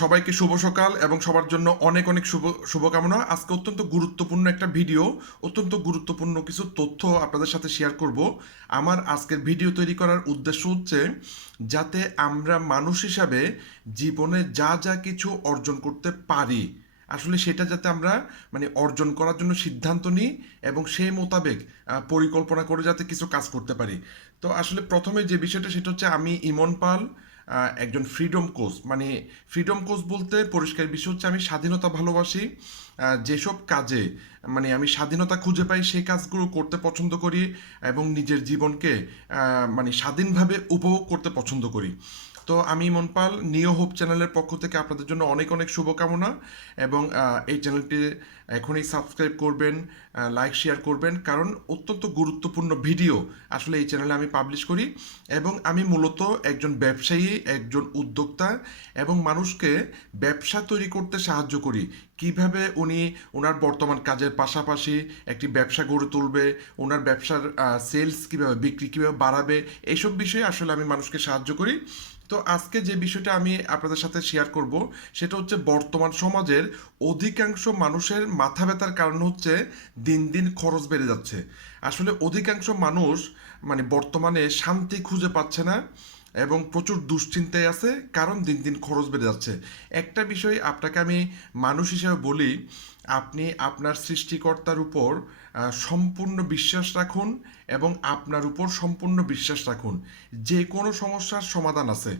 সবাইকে শুভ সকাল এবং সবার জন্য অনেক অনেক শুভ শুভকামনা। আজকে অত্যন্ত গুরুত্বপূর্ণ একটা ভিডিও, অত্যন্ত গুরুত্বপূর্ণ কিছু তথ্য আপনাদের সাথে শেয়ার করব। আমার আজকের ভিডিও তৈরি করার উদ্দেশ্য হচ্ছে যাতে আমরা মানুষ হিসাবে জীবনে যা যা কিছু অর্জন করতে পারি, আসলে সেটা যাতে আমরা মানে অর্জন করার জন্য সিদ্ধান্ত নিই এবং সেই মোতাবেক পরিকল্পনা করে যাতে কিছু কাজ করতে পারি। তো আসলে প্রথমে যে বিষয়টা, সেটা হচ্ছে আমি ইমন পাল একজন ফ্রিডম কোচ মানে ফ্রিডম কোচ বলতে পরিষ্কার বিষয় হচ্ছে আমি স্বাধীনতা ভালোবাসি যেসব কাজে মানে আমি স্বাধীনতা খুঁজে পাই সেই কাজগুলো করতে পছন্দ করি এবং নিজের জীবনকে মানে স্বাধীনভাবে উপভোগ করতে পছন্দ করি। তো আমি মনপাল নিও হোপ চ্যানেলের পক্ষ থেকে আপনাদের জন্য অনেক অনেক শুভকামনা এবং এই চ্যানেলটি এখনই সাবস্ক্রাইব করবেন লাইক শেয়ার করবেন, কারণ অত্যন্ত গুরুত্বপূর্ণ ভিডিও আসলে এই চ্যানেলে আমি পাবলিশ করি এবং আমি মূলত একজন ব্যবসায়ী, একজন উদ্যোক্তা এবং মানুষকে ব্যবসা তৈরি করতে সাহায্য করি। কীভাবে উনি ওনার বর্তমান কাজের পাশাপাশি একটি ব্যবসা গড়ে তুলবে, ওনার ব্যবসার সেলস কীভাবে, বিক্রি কীভাবে বাড়াবে এইসব বিষয়ে আসলে আমি মানুষকে সাহায্য করি। তো আজকে যে বিষয়টা আমি আপনাদের সাথে শেয়ার করব, সেটা হচ্ছে বর্তমান সমাজের অধিকাংশ মানুষের মাথা ব্যথার কারণ হচ্ছে দিন দিন খরচ বেড়ে যাচ্ছে। আসলে অধিকাংশ মানুষ মানে বর্তমানে শান্তি খুঁজে পাচ্ছে না এবং প্রচুর দুশ্চিন্তায় আছে, কারণ দিন দিন খরচ বেড়ে যাচ্ছে। একটা বিষয় আপনাকে আমি মানুষ হিসেবে বলি, আপনি আপনার সৃষ্টিকর্তার উপর সম্পূর্ণ বিশ্বাস রাখুন এবং আপনার উপর সম্পূর্ণ বিশ্বাস রাখুন। যে কোনো সমস্যার সমাধান আছে।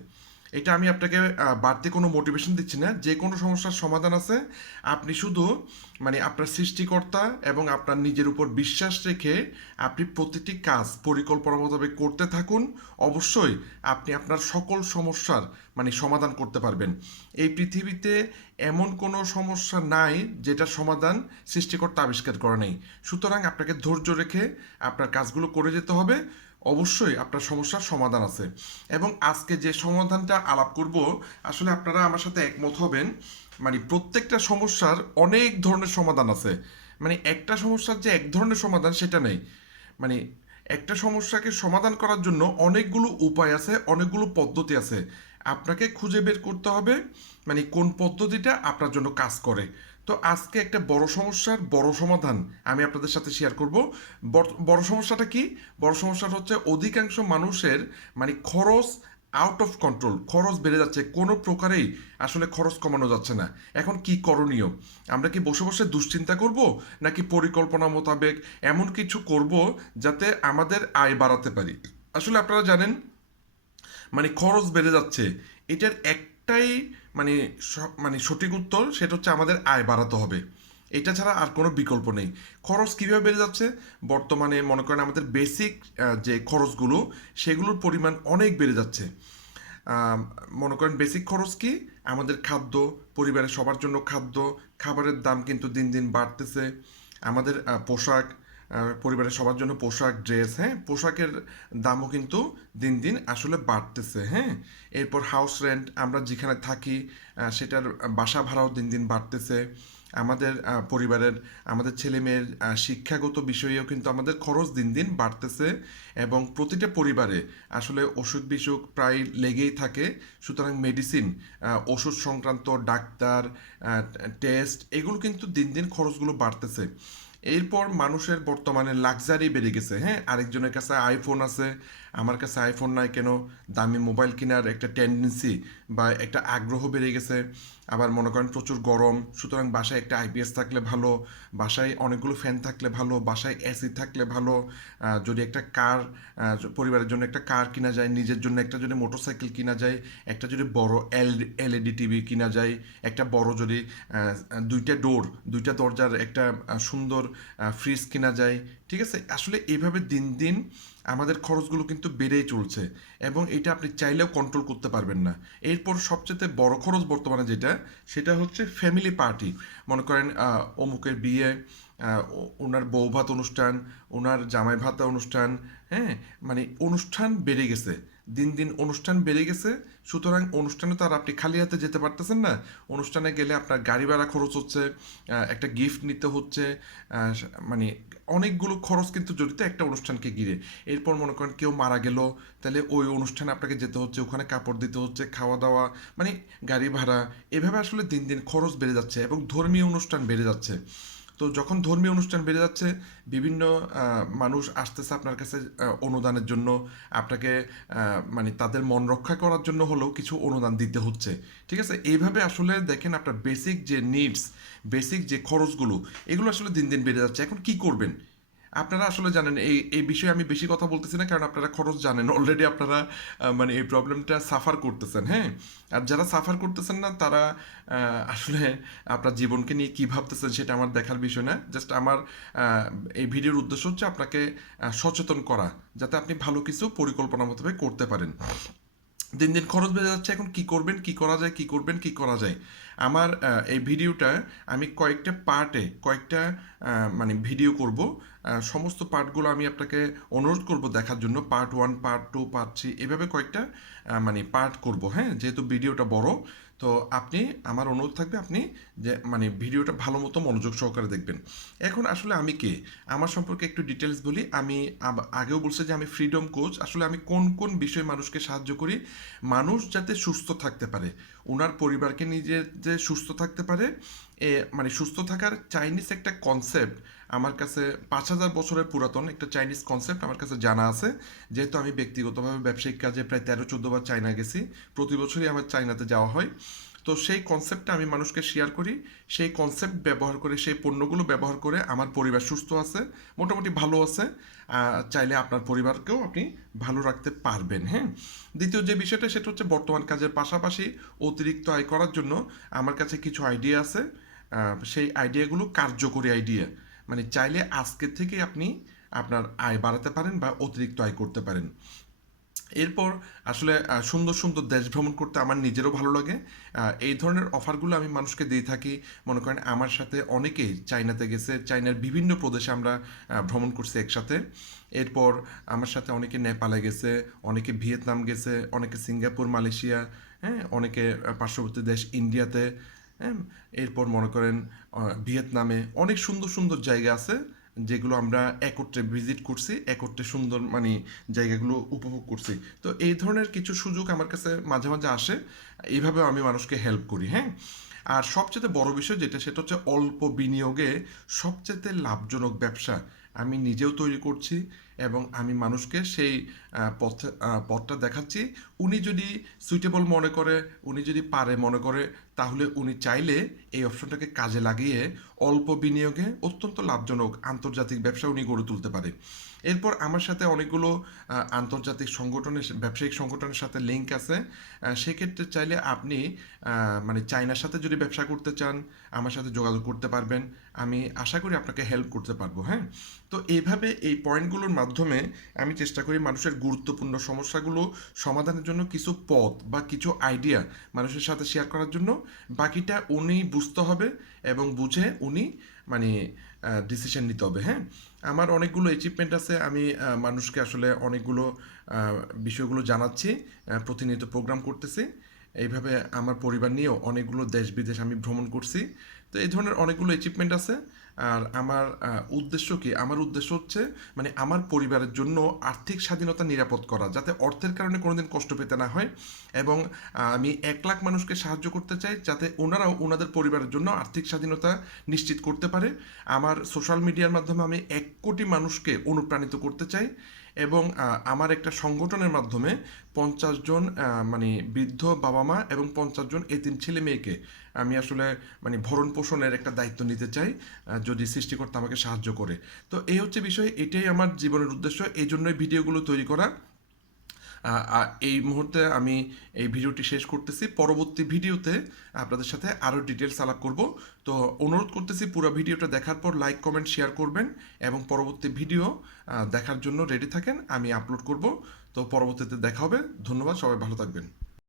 এটা আমি আপনাকে বাড়তি কোনো মোটিভেশন দিচ্ছি না। যে কোনো সমস্যার সমাধান আছে। আপনি শুধু মানে আপনার সৃষ্টিকর্তা এবং আপনার নিজের উপর বিশ্বাস রেখে আপনি প্রতিটি কাজ পরিকল্পনা মোতাবেক করতে থাকুন। অবশ্যই আপনি আপনার সকল সমস্যার মানে সমাধান করতে পারবেন। এই পৃথিবীতে এমন কোনো সমস্যা নাই যেটা সমাধান সৃষ্টিকর্তা আবিষ্কার করে নেই। সুতরাং আপনাকে ধৈর্য রেখে আপনার কাজগুলো করে যেতে হবে। অবশ্যই আপনার সমস্যার সমাধান আছে। এবং আজকে যে সমাধানটা আলাপ করব, আসলে আপনারা আমার সাথে একমত হবেন মানে প্রত্যেকটা সমস্যার অনেক ধরনের সমাধান আছে। মানে একটা সমস্যার যে এক ধরনের সমাধান সেটা নেই। মানে একটা সমস্যাকে সমাধান করার জন্য অনেকগুলো উপায় আছে, অনেকগুলো পদ্ধতি আছে। আপনাকে খুঁজে বের করতে হবে মানে কোন পদ্ধতিটা আপনার জন্য কাজ করে। তো আজকে একটা বড় সমস্যার বড় সমাধান আমি আপনাদের সাথে শেয়ার করব। বড়- সমস্যাটা কি? বড় সমস্যাটা হচ্ছে অধিকাংশ মানুষের মানে খরচ আউট অফ কন্ট্রোল খরচ বেড়ে যাচ্ছে, কোনো প্রকারেই আসলে খরচ কমানো যাচ্ছে না। এখন কি করণীয়? আমরা কি বসে বসে দুশ্চিন্তা করব নাকি পরিকল্পনা মোতাবেক এমন কিছু করব যাতে আমাদের আয় বাড়াতে পারি? আসলে আপনারা জানেন মানে খরচ বেড়ে যাচ্ছে। এটার একটাই মানে মানে সঠিক উত্তর সেটা হচ্ছে আমাদের আয় বাড়াতে হবে। এটা ছাড়া আর কোনো বিকল্প নেই। খরচ কীভাবে বেড়ে যাচ্ছে? বর্তমানে মনে করেন আমাদের বেসিক যে খরচগুলো, সেগুলোর পরিমাণ অনেক বেড়ে যাচ্ছে। মনে করেন বেসিক খরচ কি? আমাদের খাদ্য, পরিবারের সবার জন্য খাদ্য, খাবারের দাম কিন্তু দিন দিন বাড়তেছে। আমাদের পোশাক পরিবারের সবার জন্য পোশাক ড্রেস হ্যাঁ? পোশাকের দামও কিন্তু দিন দিন আসলে বাড়তেছে হ্যাঁ? এরপর হাউস রেন্ট আমরা যেখানে থাকি সেটার বাসা ভাড়াও দিন দিন বাড়তেছে। আমাদের পরিবারের, আমাদের ছেলে মেয়ের শিক্ষাগত বিষয়েও কিন্তু আমাদের খরচ দিন দিন বাড়তেছে এবং প্রতিটা পরিবারে আসলে অসুখ বিসুখ প্রায় লেগেই থাকে। সুতরাং মেডিসিন ওষুধ সংক্রান্ত, ডাক্তার টেস্ট এগুলো কিন্তু দিন দিন খরচগুলো বাড়তেছে। এরপর মানুষের বর্তমানে লাক্সারি বেড়ে গেছে হ্যাঁ? আরেকজনের কাছে আইফোন আছে, আমার কাছে আইফোন নাই কেন? দামি মোবাইল কেনার একটা টেন্ডেন্সি বা একটা আগ্রহ বেড়ে গেছে। আবার মনে করেন প্রচুর গরম, সুতরাং বাসায় একটা আইপিএস থাকলে ভালো, বাসায় অনেকগুলো ফ্যান থাকলে ভালো, বাসায় এসি থাকলে ভালো। যদি একটা কার পরিবারের জন্য একটা কার কিনা যায়, নিজের জন্য একটা যদি মোটরসাইকেল কিনা যায়, একটা যদি বড় এল এলইডি টিভি কিনা যায়, একটা বড় যদি দুইটা ডোর দুইটা দরজার একটা সুন্দর ফ্রিজ কেনা যায়, ঠিক আছে? আসলে এইভাবে দিন দিন আমাদের খরচগুলো কিন্তু বেড়েই চলছে এবং এটা আপনি চাইলেও কন্ট্রোল করতে পারবেন না। এরপর সবচেয়ে বড় খরচ বর্তমানে যেটা, সেটা হচ্ছে ফ্যামিলি পার্টি মনে করেন অমুকের বিয়ে ওনার বৌভাত অনুষ্ঠান, ওনার জামাই ভাতা অনুষ্ঠান হ্যাঁ? মানে অনুষ্ঠান বেড়ে গেছে। দিন দিন অনুষ্ঠান বেড়ে গেছে, সুতরাং অনুষ্ঠানে তো আর আপনি খালি হাতে যেতে পারতেছেন না। অনুষ্ঠানে গেলে আপনার গাড়ি ভাড়া খরচ হচ্ছে একটা গিফট নিতে হচ্ছে মানে অনেকগুলো খরচ কিন্তু জড়িত একটা অনুষ্ঠানকে ঘিরে। এরপর মনে করেন কেউ মারা গেল, তাহলে ওই অনুষ্ঠানে আপনাকে যেতে হচ্ছে, ওখানে কাপড় দিতে হচ্ছে, খাওয়া দাওয়া মানে গাড়ি ভাড়া, এভাবে আসলে দিন দিন খরচ বেড়ে যাচ্ছে এবং ধর্মীয় অনুষ্ঠান বেড়ে যাচ্ছে। তো যখন ধর্মীয় অনুষ্ঠান বেড়ে যাচ্ছে, বিভিন্ন মানুষ আসতেছে আপনার কাছে অনুদানের জন্য। আপনাকে মানে তাদের মন রক্ষা করার জন্য হলেও কিছু অনুদান দিতে হচ্ছে। ঠিক আছে? এইভাবে আসলে দেখেন আপনার বেসিক যে নিডস বেসিক যে খরচগুলো, এগুলো আসলে দিন দিন বেড়ে যাচ্ছে। এখন কি করবেন? আপনারা আসলে জানেন, এই এই বিষয়ে আমি বেশি কথা বলতেছি না, কারণ আপনারা খরচ জানেন। অলরেডি আপনারা মানে এই প্রবলেমটা সাফার করতেছেন হ্যাঁ? আর যারা সাফার করতেছেন না, তারা আসলে আপনার জীবনকে নিয়ে কী ভাবতেছেন সেটা আমার দেখার বিষয় না। জাস্ট আমার এই ভিডিওর উদ্দেশ্য হচ্ছে আপনাকে সচেতন করা, যাতে আপনি ভালো কিছু পরিকল্পনা মোতাবেক করতে পারেন। দিন দিন খরচ বেড়ে যাচ্ছে, এখন কি করবেন, কি করা যায়, কি করবেন, কি করা যায়? আমার এই ভিডিওটা আমি কয়েকটা পার্টে, কয়েকটা মানে ভিডিও করব। সমস্ত পার্টগুলো আমি আপনাকে অনুরোধ করব দেখার জন্য। Part one, part two, part three, এভাবে কয়েকটা মানে পার্ট করব হ্যাঁ? যেহেতু ভিডিওটা বড় তো আপনি, আমার অনুরোধ থাকবে আপনি যে মানে ভিডিওটা ভালো মতো মনোযোগ সহকারে দেখবেন। এখন আসলে আমি কে? আমার সম্পর্কে একটু ডিটেলস বলি। আমি আগেও বলছি যে, আমি ফ্রিডম কোচ আসলে আমি কোন কোন বিষয়ে মানুষকে সাহায্য করি? মানুষ যাতে সুস্থ থাকতে পারে। ওনার পরিবারকে নিজে যে সুস্থ থাকতে পারে মানে সুস্থ থাকার চাইনিজ একটা কনসেপ্ট আমার কাছে পাঁচ হাজার বছরের পুরাতন একটা চাইনিজ কনসেপ্ট আমার কাছে জানা আছে। যেহেতু আমি ব্যক্তিগতভাবে ব্যবসায়িক কাজে প্রায় তেরো, চোদ্দ বার চায়না গেছি। প্রতি বছরই আমার চায়নাতে যাওয়া হয়। তো সেই কনসেপ্টটা আমি মানুষকে শেয়ার করি। সেই কনসেপ্ট ব্যবহার করে, সেই পণ্যগুলো ব্যবহার করে আমার পরিবার সুস্থ আছে, মোটামুটি ভালো আছে। চাইলে আপনার পরিবারকেও আপনি ভালো রাখতে পারবেন হ্যাঁ? দ্বিতীয় যে বিষয়টা, সেটা হচ্ছে বর্তমান কাজের পাশাপাশি অতিরিক্ত আয় করার জন্য আমার কাছে কিছু আইডিয়া আছে। সেই আইডিয়াগুলো কার্যকরী আইডিয়া মানে চাইলে আজকের থেকে আপনি আপনার আয় বাড়াতে পারেন বা অতিরিক্ত আয় করতে পারেন। এরপর আসলে সুন্দর সুন্দর দেশ ভ্রমণ করতে আমার নিজেরও ভালো লাগে। এই ধরনের অফারগুলো আমি মানুষকে দিয়ে থাকি। মনে করেন আমার সাথে অনেকেই চাইনাতে গেছে চাইনার বিভিন্ন প্রদেশে আমরা ভ্রমণ করছি একসাথে। এরপর আমার সাথে অনেকে নেপালে গেছে, অনেকে ভিয়েতনাম গেছে, অনেকে সিঙ্গাপুর, মালয়েশিয়া হ্যাঁ অনেকে পার্শ্ববর্তী দেশ ইন্ডিয়াতে। হ্যাঁ? এরপর মনে করেন ভিয়েতনামে অনেক সুন্দর সুন্দর জায়গা আছে যেগুলো আমরা একত্রে ভিজিট করছি, একত্রে সুন্দর মানে জায়গাগুলো উপভোগ করছি। তো এই ধরনের কিছু সুযোগ আমার কাছে মাঝে মাঝে আসে এইভাবে আমি মানুষকে হেল্প করি হ্যাঁ? আর সবচেয়ে বড় বিষয় যেটা, সেটা হচ্ছে অল্প বিনিয়োগে সবচেয়ে লাভজনক ব্যবসা আমি নিজেও তৈরি করছি এবং আমি মানুষকে সেই পথ পথটা দেখাচ্ছি। উনি যদি সুইটেবল মনে করে, উনি যদি পারে মনে করে, তাহলে উনি চাইলে এই অপশনটাকে কাজে লাগিয়ে অল্প বিনিয়োগে অত্যন্ত লাভজনক আন্তর্জাতিক ব্যবসা উনি গড়ে তুলতে পারে। এরপর আমার সাথে অনেকগুলো আন্তর্জাতিক সংগঠনের ব্যবসায়িক সংগঠনের সাথে লিঙ্ক আছে। সেক্ষেত্রে চাইলে আপনি মানে চায়নার সাথে যদি ব্যবসা করতে চান, আমার সাথে যোগাযোগ করতে পারবেন। আমি আশা করি আপনাকে হেল্প করতে পারব হ্যাঁ? তো এইভাবে এই পয়েন্টগুলোর মাধ্যমে আমি চেষ্টা করি মানুষের গুরুত্বপূর্ণ সমস্যাগুলো সমাধানের জন্য কিছু পথ বা কিছু আইডিয়া মানুষের সাথে শেয়ার করার জন্য। বাকিটা উনি বুঝতে হবে এবং বুঝে উনি মানে ডিসিশন নিতে হবে হ্যাঁ? আমার অনেকগুলো অ্যাচিভমেন্ট আছে, আমি মানুষকে আসলে অনেকগুলো বিষয়গুলো জানাচ্ছি প্রতিনিয়ত প্রোগ্রাম করতেছি। এইভাবে আমার পরিবার নিয়েও অনেকগুলো দেশ বিদেশ আমি ভ্রমণ করছি। তো এই ধরনের অনেকগুলো অ্যাচিভমেন্ট আছে। আর আমার উদ্দেশ্য কি? আমার উদ্দেশ্য হচ্ছে মানে আমার পরিবারের জন্য আর্থিক স্বাধীনতা নিরাপদ করা, যাতে অর্থের কারণে কোনোদিন কষ্ট পেতে না হয় এবং আমি এক লাখ মানুষকে সাহায্য করতে চাই, যাতে ওনারাও ওনাদের পরিবারের জন্য আর্থিক স্বাধীনতা নিশ্চিত করতে পারে। আমার সোশ্যাল মিডিয়ার মাধ্যমে আমি এক কোটি মানুষকে অনুপ্রাণিত করতে চাই এবং আমার একটা সংগঠনের মাধ্যমে পঞ্চাশ জন মানে বৃদ্ধ বাবা মা এবং পঞ্চাশ জন এতিম ছেলে মেয়েকে আমি আসলে মানে ভরণ পোষণের একটা দায়িত্ব নিতে চাই যদি সৃষ্টিকর্তা আমাকে সাহায্য করে। তো এই হচ্ছে বিষয়, এটাই আমার জীবনের উদ্দেশ্য, এই জন্যই ভিডিওগুলো তৈরি করা। এই মুহূর্তে আমি এই ভিডিওটি শেষ করতেছি। পরবর্তী ভিডিওতে আপনাদের সাথে আরও ডিটেলস আলাপ করব। তো অনুরোধ করতেছি পুরো ভিডিওটা দেখার পর লাইক কমেন্ট শেয়ার করবেন এবং পরবর্তী ভিডিও দেখার জন্য রেডি থাকেন, আমি আপলোড করব। তো পরবর্তীতে দেখা হবে। ধন্যবাদ, সবাই ভালো থাকবেন।